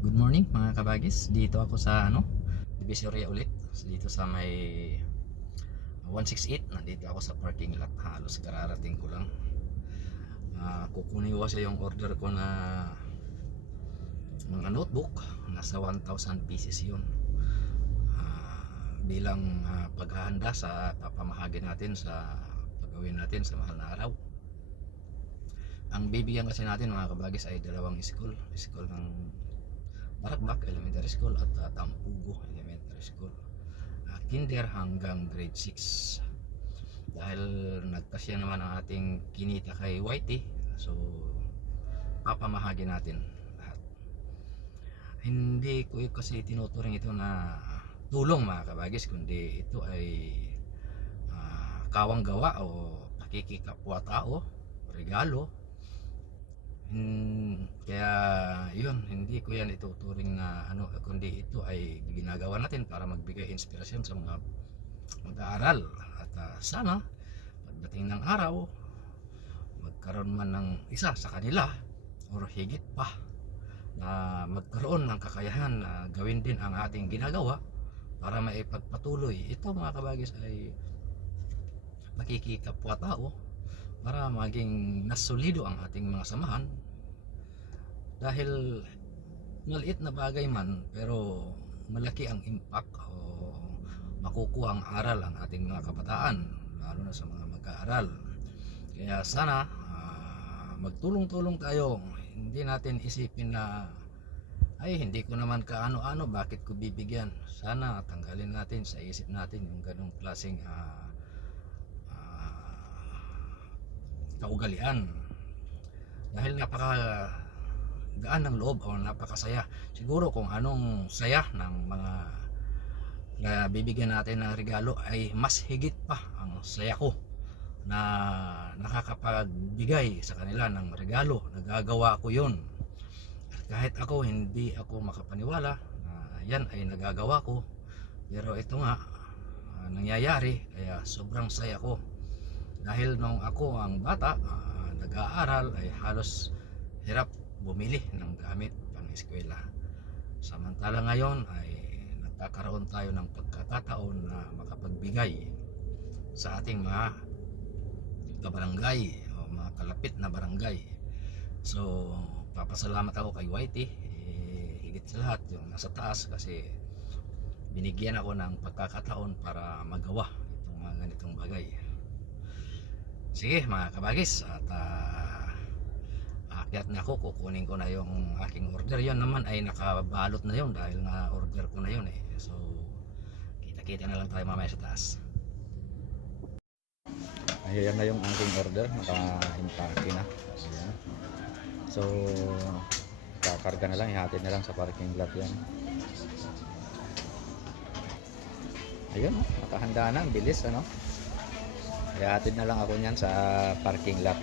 Good morning mga kabagis. Dito ako sa Divisoria ulit. Dito sa may 168. Nandito ako sa parking lot. Halos kararating ko lang. Kukunin ko kasi yung order ko na mga notebook. Nasa 1,000 pieces yun. Bilang paghahanda sa papamahagi natin sa pagawin natin sa mahal na araw. Ang bibigyan kasi natin mga kabagis ay dalawang school. School ng Barakbak Elementary School at Tampugo Elementary School, kinder hanggang grade 6. Dahil nagkasya naman ang ating kinita kay Whitey, so papamahagi natin lahat. Hindi ko kasi tinuturing ito na tulong mga kabagis, kundi ito ay kawang gawa o pakikikapwa tao, regalo. Kaya yun, hindi ko yan ituturing na kundi ito ay ginagawa natin para magbigay inspirasyon sa mga mag-aaral. At sana pagdating ng araw magkaroon man ng isa sa kanila or higit pa na magkaroon ng kakayahan na gawin din ang ating ginagawa para maipagpatuloy ito mga kabagis ay makikikapwa tao, para maging nasolido ang ating mga samahan. Dahil maliit na bagay man, pero malaki ang impact o makukuha ang aral ang ating mga kabataan, lalo na sa mga mag-aaral. Kaya sana magtulong-tulong tayo. Hindi natin isipin na ay hindi ko naman kaano-ano, bakit ko bibigyan. Sana tanggalin natin sa isip natin yung ganong klaseng kaugalian, dahil napaka gaan ng loob o napakasaya siguro kung anong saya ng mga na bibigyan natin ng regalo ay mas higit pa ang saya ko na nakakapagbigay sa kanila ng regalo. Nagagawa ko yun at kahit ako hindi ako makapaniwala na yan ay nagagawa ko, pero ito nga nangyayari, kaya sobrang saya ko. Dahil nung ako ang bata, nag-aaral, ay halos hirap bumili ng gamit pang eskwela. Samantala ngayon ay nagkakaroon tayo ng pagkakataon na makapagbigay sa ating mga kabarangay o mga kalapit na barangay. So papasalamat ako kay Whitey, higit sa lahat yung nasa taas, kasi binigyan ako ng pagkakataon para magawa itong mga ganitong bagay. Sige mga kabagis, at aakyat na ako, kukunin ko na yung aking order. Yun naman ay nakabalot na yun dahil nga order ko na yun eh. So kita-kita na lang tayo mamaya sa taas. Ayan na yung aking order, naka-impake na. Ayan. So kakarga na lang, ihatid na lang sa parking lot yan. Ayun, nakahanda na, ang bilis ano. Ihatid na lang ako niyan sa parking lot.